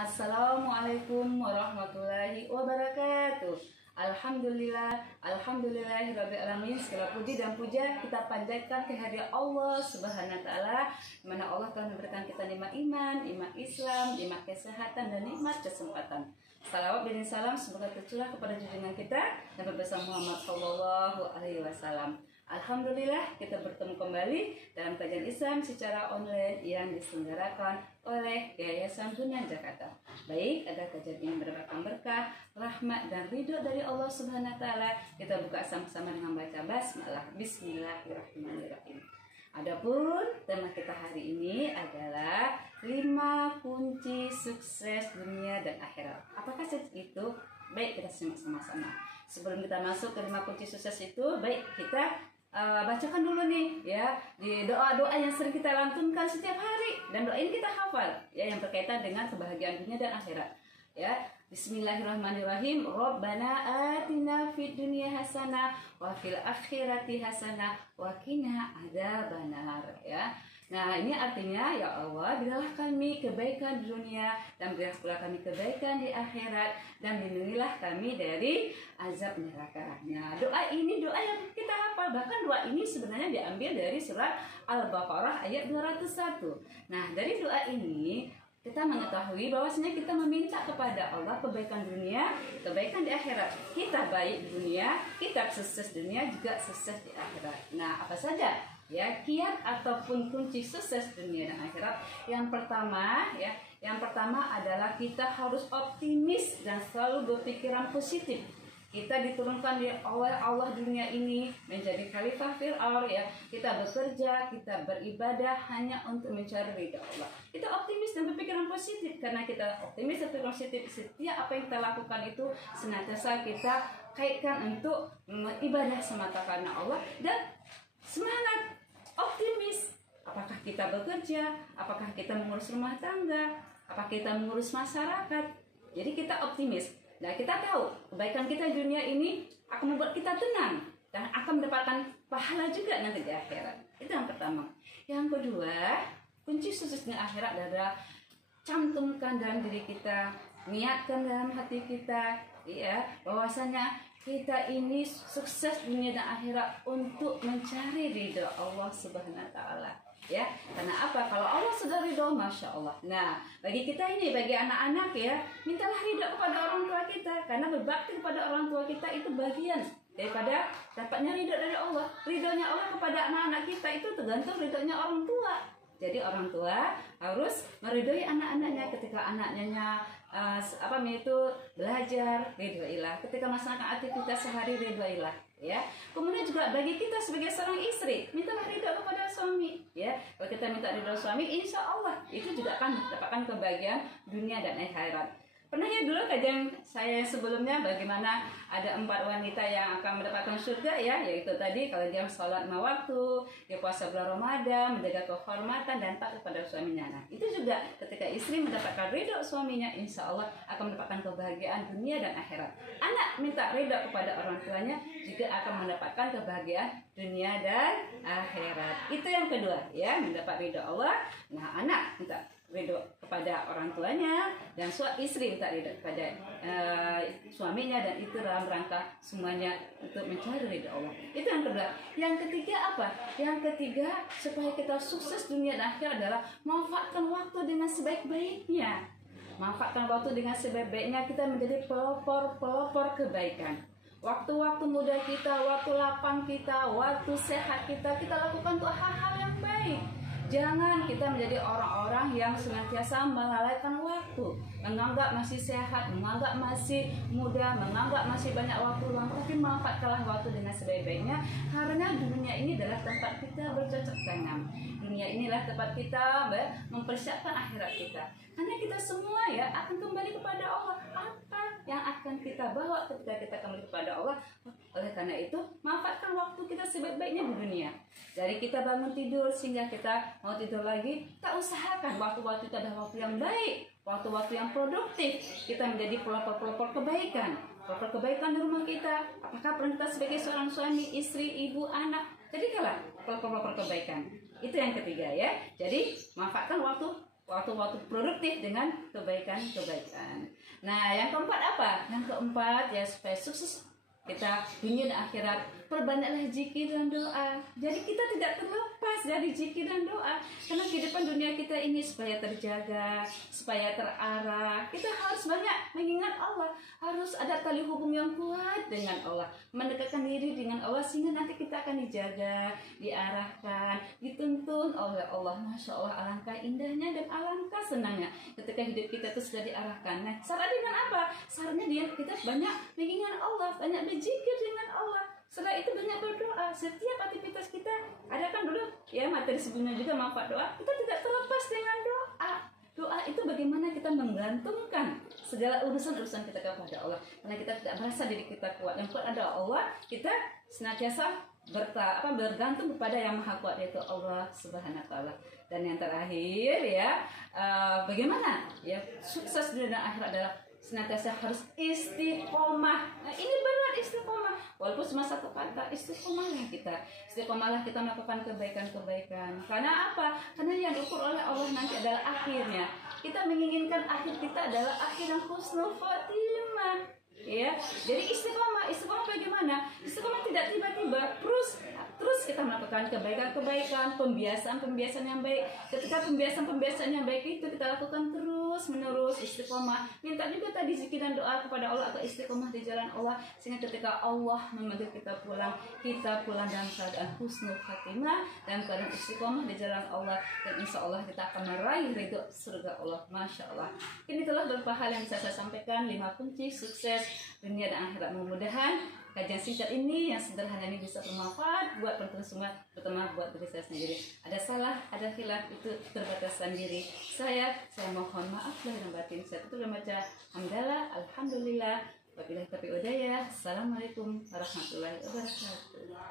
Assalamualaikum warahmatullahi wabarakatuh. Alhamdulillahirrabbilalamin. Segala puji dan puja kita panjatkan kehadirat Allah Subhanahu wa taala, di mana Allah telah memberikan kita nikmat iman, nikmat Islam, nikmat kesehatan dan nikmat kesempatan. Salawat dan salam semoga tercurah kepada junjungan kita Nabi besar Muhammad sallallahu alaihi wasallam. Alhamdulillah kita bertemu kembali dalam kajian Islam secara online yang diselenggarakan oleh Yayasan Bunyan Jakarta. Baik, agar kajian ini mendapatkan berkah, rahmat dan ridho dari Allah Subhanahu wa taala, kita buka sama-sama dengan baca basmalah. Bismillahirrahmanirrahim. Adapun tema kita hari ini adalah 5 kunci sukses dunia dan akhirat. Apakah itu? Baik, kita simak sama-sama. Sebelum kita masuk ke 5 kunci sukses itu, baik kita bacakan dulu nih ya di doa-doa yang sering kita lantunkan setiap hari, dan doa ini kita hafal ya, yang berkaitan dengan kebahagiaan dunia dan akhirat ya. Bismillahirrahmanirrahim. Rabbana atina fid dunya hasanah wa fil akhirati hasanah wa qina adzabannar ya. Nah, ini artinya ya Allah, berilah kami kebaikan di dunia dan berilah pula kami kebaikan di akhirat, dan lindungilah kami dari azab neraka. Nah, doa ini doa yang kita hafal, bahkan doa ini sebenarnya diambil dari surat Al-Baqarah ayat 201. Nah, dari doa ini kita mengetahui bahwasanya kita meminta kepada Allah kebaikan dunia, kebaikan di akhirat. Kita baik di dunia, kita sukses dunia, juga sukses di akhirat. Nah, apa saja ya kiat ataupun kunci sukses dunia dan akhirat? Yang pertama adalah kita harus optimis dan selalu berpikiran positif. Kita diturunkan oleh Allah dunia ini menjadi khalifah fil ardh ya. Kita bekerja, kita beribadah hanya untuk mencari ridha Allah. Kita optimis dan berpikiran positif. Karena kita optimis dan berpikiran positif, setiap apa yang kita lakukan itu senantiasa kita kaitkan untuk ibadah semata karena Allah, dan semangat, optimis. Apakah kita bekerja, apakah kita mengurus rumah tangga, apakah kita mengurus masyarakat. Jadi kita optimis. Nah, kita tahu kebaikan kita di dunia ini akan membuat kita tenang dan akan mendapatkan pahala juga nanti di akhirat. Itu yang pertama. Yang kedua, kunci sukses di akhirat adalah cantumkan dalam diri kita, niatkan dalam hati kita ya, bahwasanya kita ini sukses dunia dan akhirat untuk mencari ridha Allah Subhanahu wa taala. Ya, karena apa? Kalau Allah sudah ridho, masya Allah. Nah, bagi kita ini, bagi anak-anak ya, mintalah ridho kepada orang tua kita, karena berbakti kepada orang tua kita itu bagian daripada dapatnya ridho dari Allah. Ridhonya Allah kepada anak-anak kita itu tergantung ridhonya orang tua. Jadi orang tua harus meridhoi anak-anaknya. Ketika anaknya belajar, ridhoilah. Ketika melaksanakan aktivitas sehari, ridhoilah ya. Kemudian juga bagi kita sebagai seorang istri, mintalah ridho kepada suami ya. Kalau kita minta ridho suami, insya Allah itu juga akan mendapatkan kebahagiaan dunia dan akhirat. Pernah ya dulu kajian saya sebelumnya bagaimana ada 4 wanita yang akan mendapatkan surga ya, yaitu tadi kalau dia sholat 5 waktu, dia puasa bulan Ramadan, menjaga kehormatan dan taat kepada suaminya. Nah, itu juga ketika istri mendapatkan ridho suaminya, insya Allah akan mendapatkan kebahagiaan dunia dan akhirat. Anak minta ridho kepada orang tuanya juga akan mendapatkan kebahagiaan dunia dan akhirat. Itu yang kedua ya, mendapat ridho Allah. Nah, anak minta ridho kepada orang tuanya, dan istri minta ridho kepada suaminya, dan itu dalam rangka semuanya untuk mencari ridho Allah. Itu yang kedua. Yang ketiga apa? Yang ketiga, supaya kita sukses dunia dan akhirat adalah manfaatkan waktu dengan sebaik-baiknya. Manfaatkan waktu dengan sebaik-baiknya, kita menjadi pelopor kebaikan. Waktu-waktu muda kita, waktu lapang kita, waktu sehat kita lakukan untuk hal-hal yang baik. Jangan kita menjadi orang-orang yang senantiasa melalaikan waktu, menganggap masih sehat, menganggap masih muda, menganggap masih banyak waktu luang, tapi manfaatkanlah waktu dengan sebaik-baiknya, karena dunia ini adalah tempat kita bercocok tanam. Dunia inilah tempat kita mempersiapkan akhirat kita. Karena kita semua ya akan kembali kepada Allah. Apa yang akan kita bawa ketika kita kembali kepada Allah? Oleh karena itu, manfaatkan waktu kita sebaik-baiknya di dunia. Dari kita bangun tidur sehingga kita mau tidur lagi, kita usahakan waktu-waktu itu adalah waktu yang baik, waktu-waktu yang produktif. Kita menjadi pelopor-pelopor kebaikan. Pelopor kebaikan di rumah kita. Apakah peran kita sebagai seorang suami, istri, ibu, anak? Jadi pelopor-pelopor kebaikan. Itu yang ketiga ya. Jadi manfaatkan waktu waktu-waktu produktif dengan kebaikan-kebaikan. Nah, yang keempat apa? Yang keempat ya, supaya sukses kita dunia dan akhirat, perbanyaklah zikir dan doa. Jadi kita tidak terlepas dari zikir dan doa, karena kehidupan dunia kita ini supaya terjaga, supaya terarah, kita harus banyak mengingat Allah, harus ada tali hubung yang kuat dengan Allah, mendekatkan diri dengan Allah, sehingga nanti kita akan dijaga, diarahkan, dituntun oleh Allah. Masya Allah, alangkah indahnya dan alangkah senangnya ketika hidup kita itu sudah diarahkan. Nah, syarat dengan apa? Syaratnya kita banyak mengingat Allah, banyak berzikir dengan Allah. Setelah itu banyak berdoa. Setiap aktivitas kita, adakan dulu ya materi sebelumnya juga manfaat doa. Kita tidak terlepas dengan doa. Doa itu bagaimana kita menggantungkan segala urusan-urusan kita kepada Allah. Karena kita tidak merasa diri kita kuat. Yang kuat adalah Allah. Kita senantiasa bergantung kepada yang maha kuat, yaitu Allah Subhanahu wa Ta'ala. Dan yang terakhir ya, bagaimana ya sukses dunia dan akhirat adalah senantiasa harus istiqomah. Nah, ini berat istiqomah. Walaupun cuma satu kata, istiqomahlah kita. Istiqomahlah kita melakukan kebaikan-kebaikan. Karena apa? Karena yang diukur oleh Allah nanti adalah akhirnya. Kita menginginkan akhir kita adalah akhir yang husnul khotimah. Ya, jadi istiqomah bagaimana? Istiqomah tidak tiba-tiba, terus kita melakukan kebaikan-kebaikan, pembiasaan yang baik. Ketika pembiasaan yang baik itu kita lakukan terus menerus, istiqomah. Minta juga tadi zikir dan doa kepada Allah agar istiqomah di jalan Allah, sehingga ketika Allah memanggil kita pulang dalam keadaan husnul khatimah dan keadaan istiqomah di jalan Allah, dan insya Allah kita akan meraih ridho surga Allah. Masya Allah. Ini telah beberapa hal yang bisa saya sampaikan, 5 kunci sukses dunia dan akhirat. Mudah-mudahan kajian singkat ini yang sederhana ini bisa bermanfaat buat teman-teman semua, terutama buat diri saya sendiri. Ada salah, ada khilaf, itu keterbatasan diri saya mohon maaf lahir dan batin. Saya tutup dengan baca hamdalah, alhamdulillah, wabillahi taufiq wal hidayah. Assalamualaikum warahmatullahi wabarakatuh.